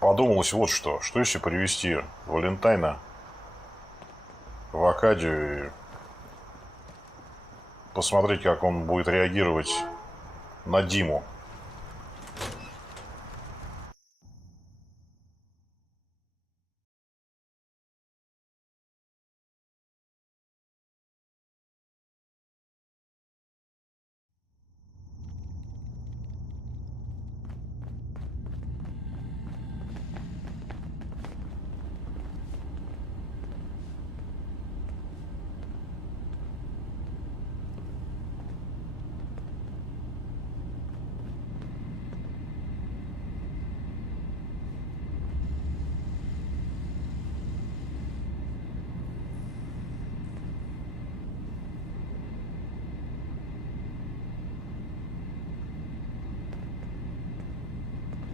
Подумалось вот что. Что если привести Валентайна в Акадию и посмотреть, как он будет реагировать на Диму.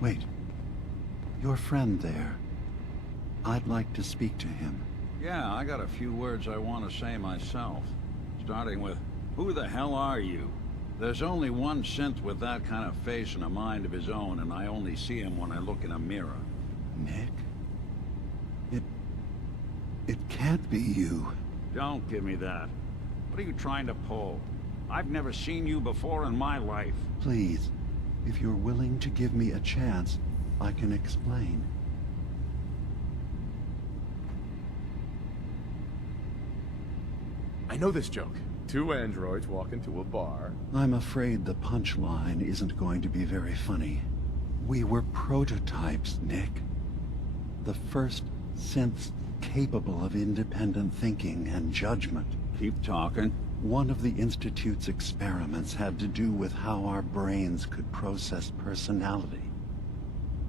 Wait. Your friend there. I'd like to speak to him. Yeah, I got a few words I want to say myself. Starting with, who the hell are you? There's only one synth with that kind of face and a mind of his own, and I only see him when I look in a mirror. Nick? It can't be you. Don't give me that. What are you trying to pull? I've never seen you before in my life. Please, if you're willing to give me a chance, I can explain. I know this joke. Two androids walk into a bar. I'm afraid the punchline isn't going to be very funny. We were prototypes, Nick. The first synths capable of independent thinking and judgment. Keep talking. One of the Institute's experiments had to do with how our brains could process personality.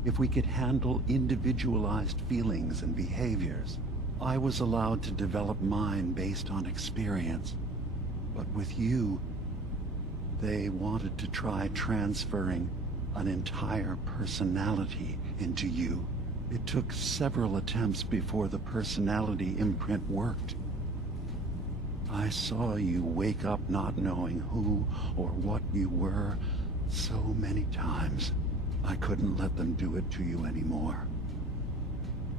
If we could handle individualized feelings and behaviors, I was allowed to develop mine based on experience. But with you, they wanted to try transferring an entire personality into you. It took several attempts before the personality imprint worked. I saw you wake up not knowing who or what you were so many times. I couldn't let them do it to you anymore.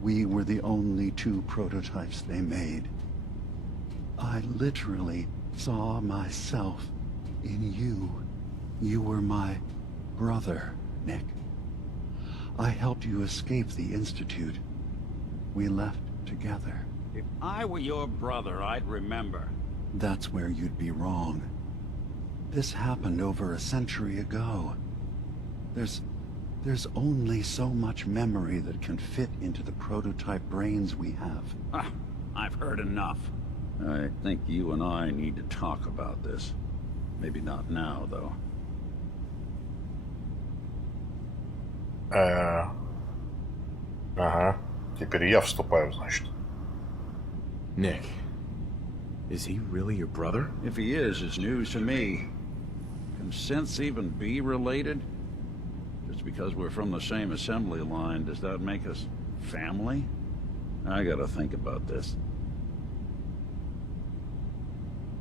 We were the only two prototypes they made. I literally saw myself in you. You were my brother, Nick. I helped you escape the Institute. We left together. If I were your brother, I'd remember. That's where you'd be wrong. This happened over a century ago. There's only so much memory that can fit into the prototype brains we have. Ah, I've heard enough. I think you and I need to talk about this. Maybe not now, though. Ага. Теперь я вступаю, значит. Nick, is he really your brother? If he is, it's news to me. Can synths even be related? Just because we're from the same assembly line, does that make us family? I gotta think about this.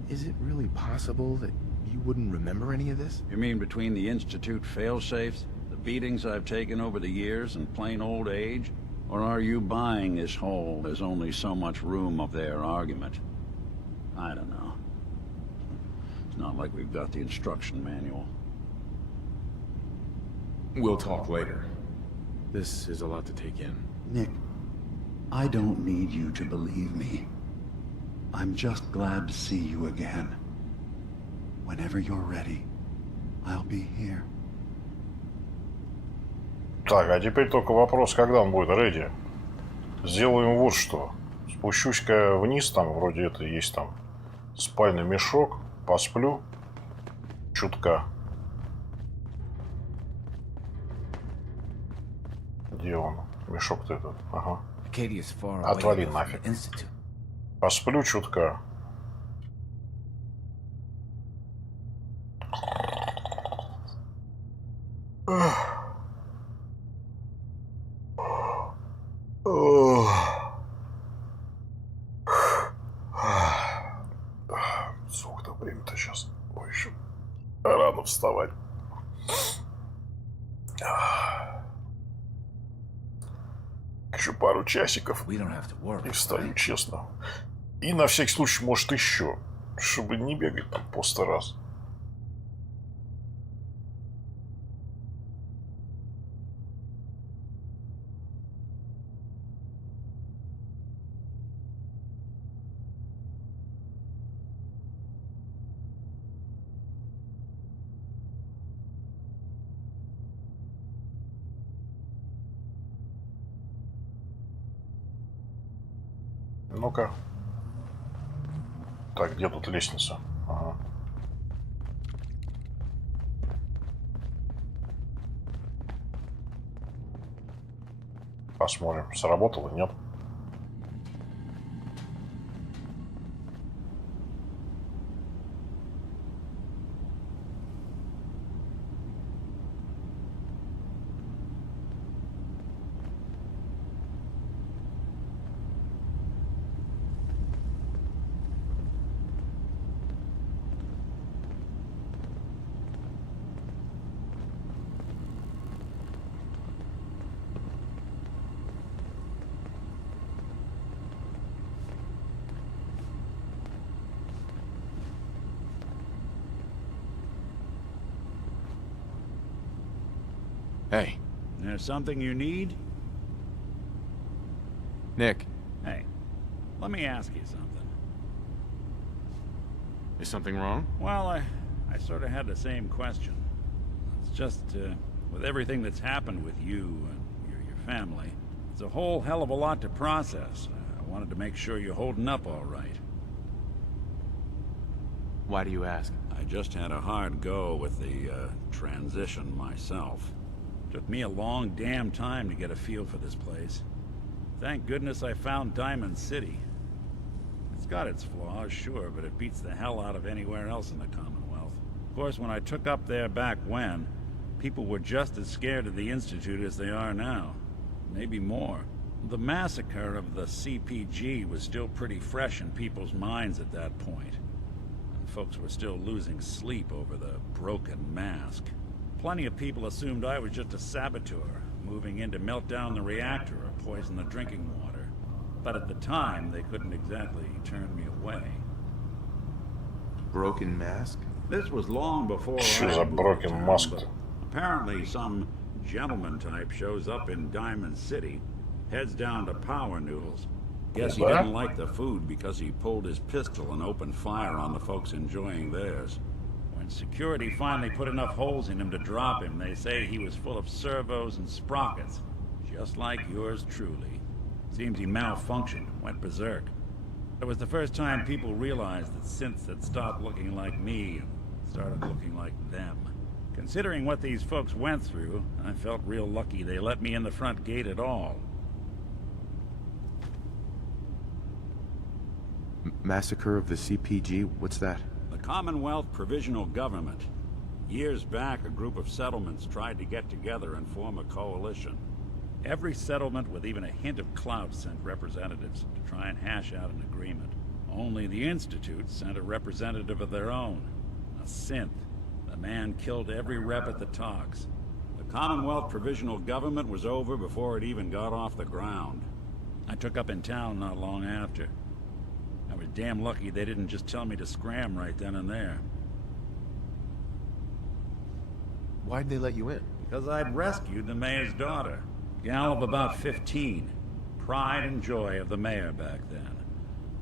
Is it really possible that you wouldn't remember any of this? You mean between the Institute failsafes, the beatings I've taken over the years, and plain old age? Or are you buying this whole there's only so much room of their argument? I don't know. It's not like we've got the instruction manual. We'll talk later. This is a lot to take in. Nick, I don't need you to believe me. I'm just glad to see you again. Whenever you're ready, I'll be here. Так, а теперь только вопрос, когда он будет ready. Сделаем вот что. Спущусь-ка вниз, там вроде это есть там спальный мешок, посплю чутка. Где он? Мешок-то этот. Ага. Отвали нафиг. Посплю чутка. Сука-то время-то сейчас. Ой, еще рано вставать. Еще пару часиков We don't have to worry. и встаю, честно. И на всякий случай, может, еще. Чтобы не бегать там по 100 раз. Ну-ка. Так, где тут лестница? Ага. Посмотрим, сработало, нет? Hey, There's something you need? Nick, Hey, let me ask you something. is something wrong? Well, I sort of had the same question. It's just, with everything that's happened with you and your family, it's a whole hell of a lot to process. I wanted to make sure you're holding up all right. Why do you ask? I just had a hard go with the, transition myself. Took me a long damn time to get a feel for this place. Thank goodness I found Diamond City. It's got its flaws, sure, but it beats the hell out of anywhere else in the Commonwealth. Of course, when I took up there back when, people were just as scared of the Institute as they are now. Maybe more. The massacre of the CPG was still pretty fresh in people's minds at that point. And folks were still losing sleep over the broken mask. Plenty of people assumed I was just a saboteur, moving in to melt down the reactor or poison the drinking water. But at the time, they couldn't exactly turn me away. Broken mask? This was long before Что I за moved broken to town, mask? but apparently some gentleman type shows up in Diamond City, heads down to Power Noodles. Guess he What? didn't like the food because he pulled his pistol and opened fire on the folks enjoying theirs. When security finally put enough holes in him to drop him, they say he was full of servos and sprockets, just like yours truly. Seems he malfunctioned, went berserk. It was the first time people realized that synths had stopped looking like me and started looking like them. Considering what these folks went through, I felt real lucky they let me in the front gate at all. Massacre of the CPG? What's that? The Commonwealth Provisional Government. Years back, a group of settlements tried to get together and form a coalition. Every settlement with even a hint of clout sent representatives to try and hash out an agreement. Only the Institute sent a representative of their own. A synth. The man killed every rep at the talks. The Commonwealth Provisional Government was over before it even got off the ground. I took up in town not long after. I was damn lucky they didn't just tell me to scram right then and there. Why'd they let you in? Because I'd rescued the mayor's daughter. Gal of about 15. Pride and joy of the mayor back then.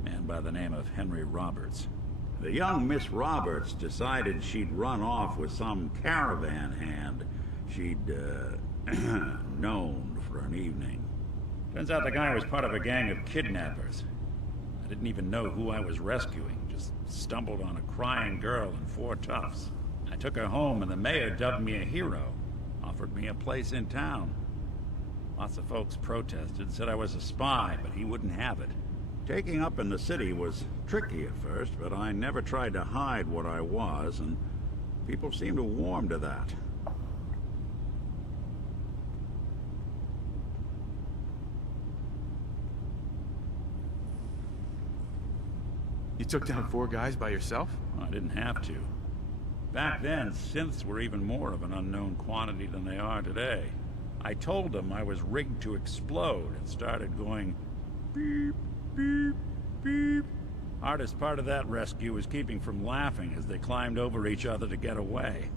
Man by the name of Henry Roberts. The young Miss Roberts decided she'd run off with some caravan hand she'd, known for an evening. Turns out the guy was part of a gang of kidnappers. I didn't even know who I was rescuing, just stumbled on a crying girl and 4 toughs. I took her home and the mayor dubbed me a hero, offered me a place in town. Lots of folks protested, said I was a spy, but he wouldn't have it. Taking up in the city was tricky at first, but I never tried to hide what I was, and people seemed to warm to that. You took down 4 guys by yourself? I didn't have to. Back then, synths were even more of an unknown quantity than they are today. I told them I was rigged to explode and started going beep, beep, beep. Hardest part of that rescue was keeping from laughing as they climbed over each other to get away.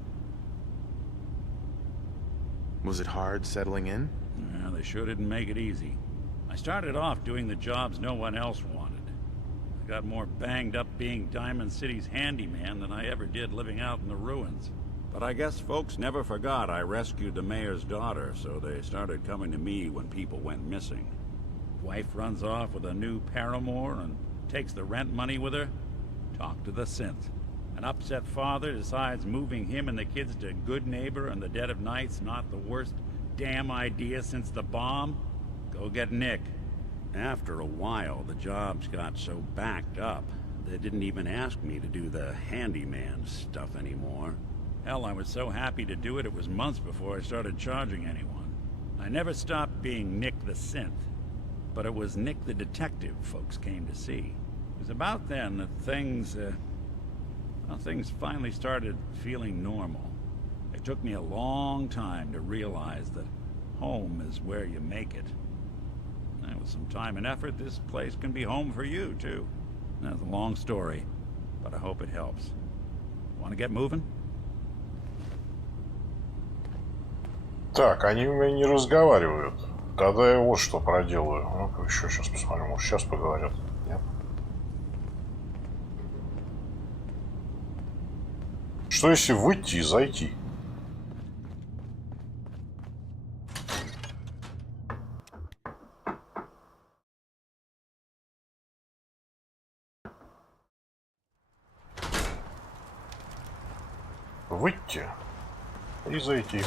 Was it hard settling in? Yeah, they sure didn't make it easy. I started off doing the jobs no one else wanted. I got more banged up being Diamond City's handyman than I ever did living out in the ruins. But I guess folks never forgot I rescued the mayor's daughter, so they started coming to me when people went missing. Wife runs off with a new paramour and takes the rent money with her. Talk to the synth. An upset father decides moving him and the kids to Good Neighbor in the dead of night's not the worst damn idea since the bomb. Go get Nick. After a while, the jobs got so backed up, they didn't even ask me to do the handyman stuff anymore. Hell, I was so happy to do it, it was months before I started charging anyone. I never stopped being Nick the Synth, but it was Nick the Detective folks came to see. It was about then that things finally started feeling normal. It took me a long time to realize that home is where you make it. And with some time and effort, this place can be home for you, too. That's a long story, but I hope it helps. Want to get moving? Так, они у меня не разговаривают. Тогда я вот что проделаю. Ну-ка, еще сейчас посмотрим. Может, сейчас поговорят. Нет? Что если выйти и зайти? Выйти и зайти.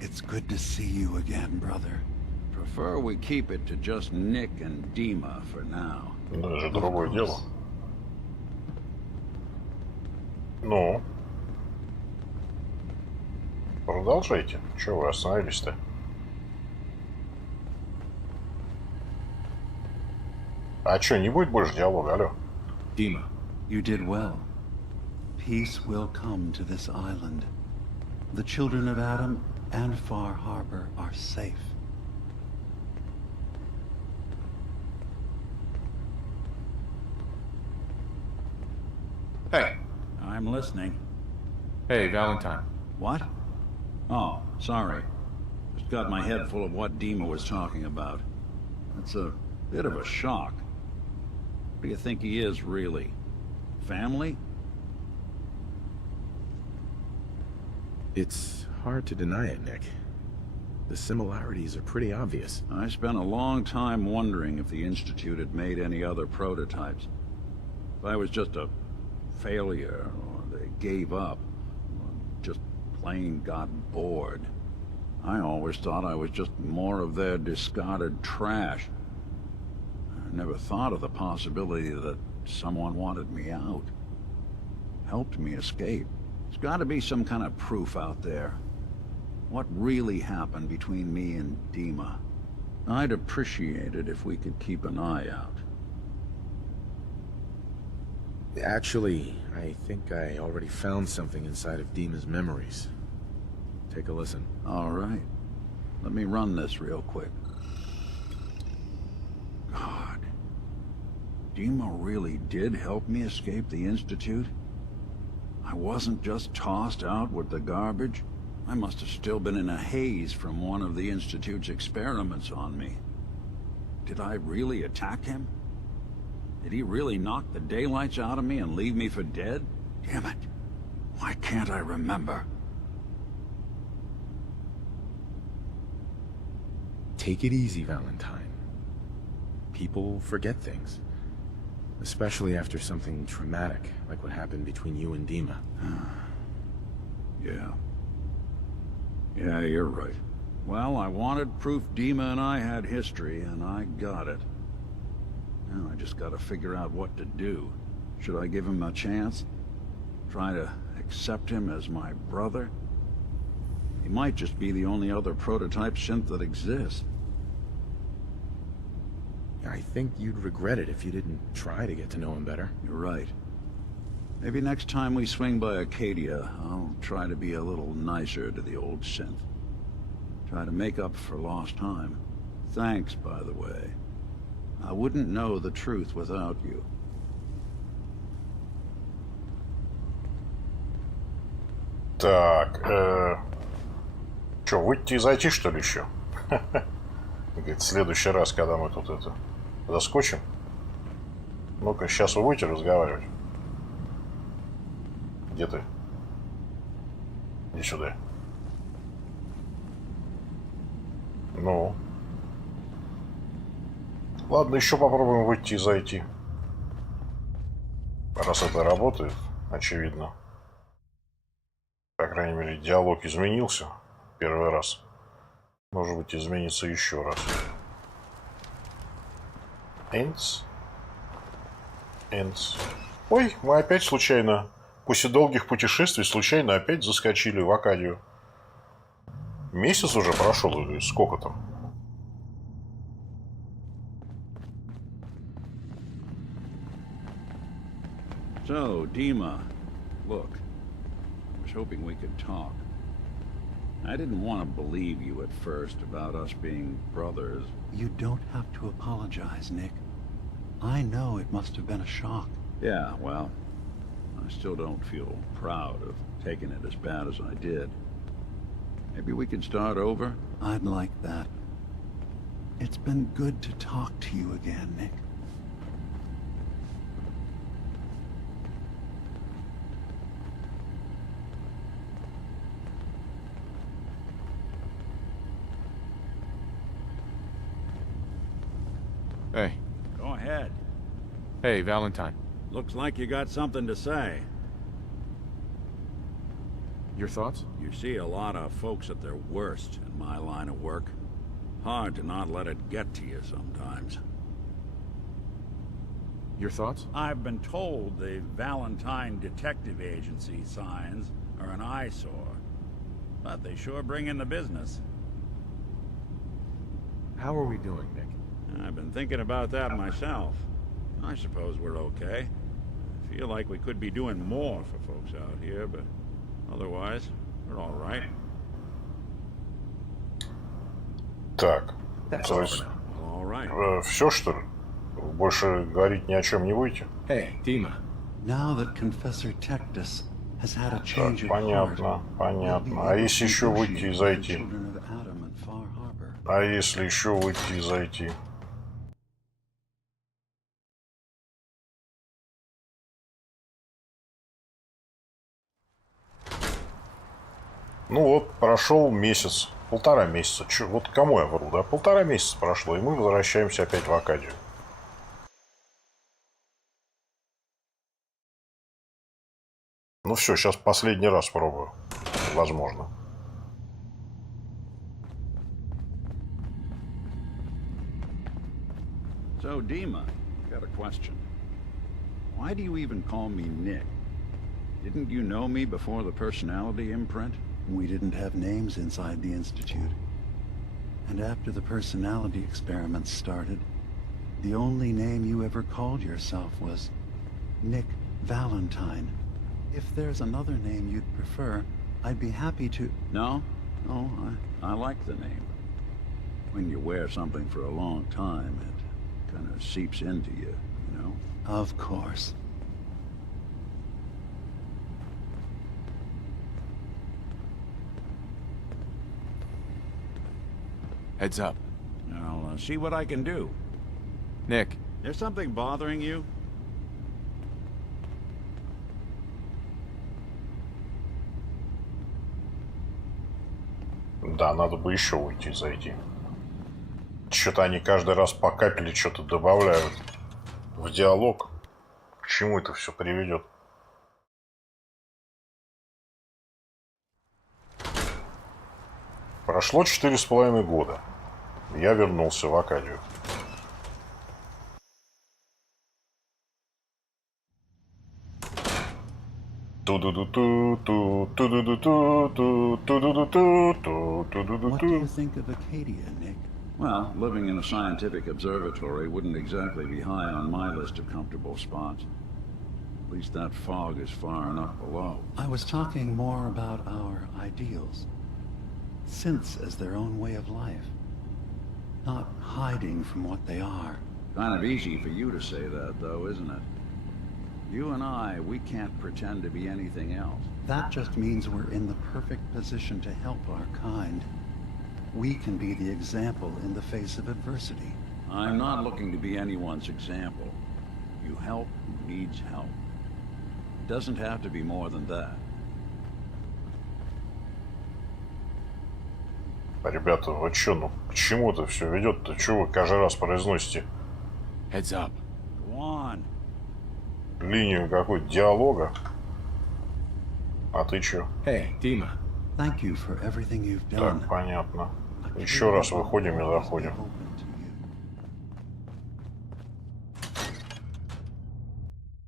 It's good to see you again, brother. Prefer we keep it to just Nick and DiMA for now. Ну, это же другое дело. Ну? Продолжайте. Чего вы остановились-то? А чё, не будет больше диалога, алло? DiMA. You did well. Peace will come to this island. The children of Adam and Far Harbor are safe. Hey. I'm listening. Hey, Valentine. What? Oh, sorry. Just got my head full of what DiMA was talking about. It's a bit of a shock. What do you think he is, really? Family? It's hard to deny it, Nick. The similarities are pretty obvious. I spent a long time wondering if the Institute had made any other prototypes. If I was just a failure, or they gave up, or just plain got bored. I always thought I was just more of their discarded trash. I never thought of the possibility that someone wanted me out. Helped me escape. There's got to be some kind of proof out there. What really happened between me and DiMA? I'd appreciate it if we could keep an eye out. Actually, I think I already found something inside of DiMA's memories. Take a listen. All right. Let me run this real quick. God. DiMA really did help me escape the Institute? I wasn't just tossed out with the garbage. I must have still been in a haze from one of the Institute's experiments on me. Did I really attack him? Did he really knock the daylights out of me and leave me for dead? Damn it. Why can't I remember? Take it easy, Valentine. People forget things. Especially after something traumatic, like what happened between you and DiMA. Yeah. Yeah, you're right. Well, I wanted proof DiMA and I had history, and I got it. Now I just gotta figure out what to do. Should I give him a chance? Try to accept him as my brother? He might just be the only other prototype synth that exists. I think you'd regret it if you didn't try to get to know him better. You're right. Maybe next time we swing by Acadia, I'll try to be a little nicer to the old synth. Try to make up for lost time. Thanks, by the way. I wouldn't know the truth without you. Так, что, выйти и зайти, что ли, еще? Говорит, в следующий раз, когда мы тут это заскочим. Ну-ка, сейчас вы будете разговаривать? Где ты? Иди сюда. Ну. Ладно, еще попробуем выйти и зайти. Раз это работает, очевидно. По крайней мере, диалог изменился первый раз. Может быть, изменится еще раз. Энц. Энц. Ой, мы опять случайно, после долгих путешествий, случайно опять заскочили в Акадию. Месяц уже прошел, или сколько там? So, DiMA, look. I was hoping we could talk. I didn't want to believe you at first about us being brothers. You don't have to apologize, Nick. I know it must have been a shock. Yeah, well, I still don't feel proud of taking it as bad as I did. Maybe we could start over? I'd like that. It's been good to talk to you again, Nick. Hey. Go ahead. Hey, Valentine. Looks like you got something to say. Your thoughts? You see a lot of folks at their worst in my line of work. Hard to not let it get to you sometimes. Your thoughts? I've been told the Valentine Detective Agency signs are an eyesore, but they sure bring in the business. How are we doing, Nick? I've been thinking about that myself. I suppose we're okay. I feel like we could be doing more for folks out here, but otherwise, we're all right. Так, That's то all есть, for now. All right. все, что ли? Больше говорить ни о чем не будете? Hey, DiMA. Now that Confessor Tectus has had a change Так, of heart, понятно, we'll be понятно. А able если to еще выйти и negotiate with the зайти? children of Adam and Far Harbor. А если еще выйти и зайти? Ну вот, прошел месяц, полтора месяца. Чё, вот кому я вру, да? Полтора месяца прошло, и мы возвращаемся опять в Акадию. Ну все, сейчас последний раз пробую. Возможно. So, DiMA, got a question. Why do you even call me Nick? Didn't you know me before the personality imprint? We didn't have names inside the Institute. And after the personality experiments started, the only name you ever called yourself was Nick Valentine. If there's another name you'd prefer, I'd be happy to... No? No, I like the name. When you wear something for a long time, it kind of seeps into you, you know? Of course. Heads up. I'll see what I can do. Nick. There's something bothering you? Да, надо бы еще уйти и зайти. Что-то они каждый раз по капеле что-то добавляют в диалог. К чему это все приведет? Прошло 4,5 года. Я вернулся в Акадию. What do you think of Acadia, Nick? Well, living in a scientific observatory wouldn't exactly be high on my list of comfortable spots. At least that fog is far enough below. I was talking more about our ideals. Synths as their own way of life. Not hiding from what they are. Kind of easy for you to say that, though, isn't it? You and I, we can't pretend to be anything else. That just means we're in the perfect position to help our kind. We can be the example in the face of adversity. I'm not looking to be anyone's example. You help who needs help. It doesn't have to be more than that. Ребята, вы чё, ну к чему это все ведет-то? Чего вы каждый раз произносите Heads up. Go on. линию какой-то диалога? А ты чё? Hey, DiMA. Thank you for everything you've done. Так, понятно. Еще раз выходим и заходим.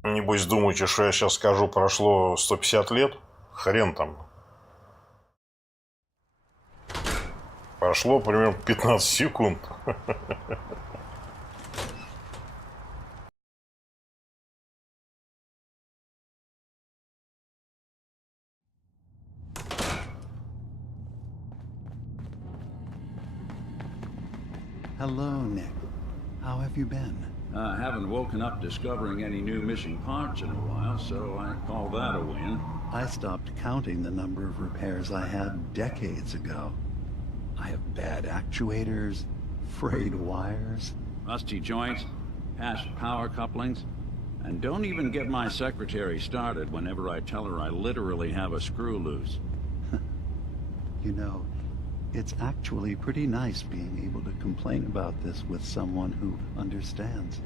Небось, думаете, что я сейчас скажу, прошло 150 лет? Хрен там. Прошло примерно 15 секунд. Hello, Nick. How have you been? I haven't woken up discovering any new missing parts in a while, so I call that a win. I stopped counting the number of repairs I had decades ago. I have bad actuators, frayed wires. Rusty joints, past power couplings, and don't even get my secretary started whenever I tell her I literally have a screw loose. You know, it's actually pretty nice being able to complain about this with someone who understands.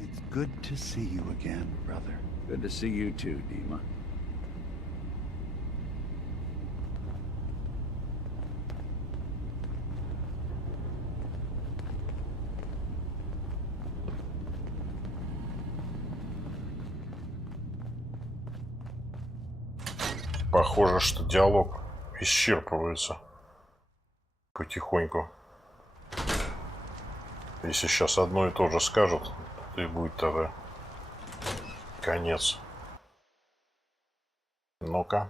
It's good to see you again, brother. Good to see you too, DiMA. Похоже, что диалог исчерпывается потихоньку. Если сейчас одно и то же скажут, то и будет тогда конец. Ну-ка.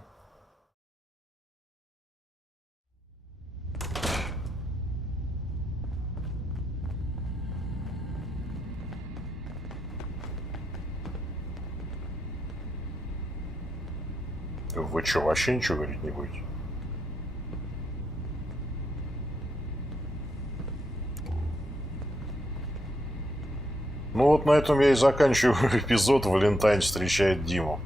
Вы что, вообще ничего говорить не будете? Ну вот на этом я и заканчиваю эпизод. Валентайн встречает Диму.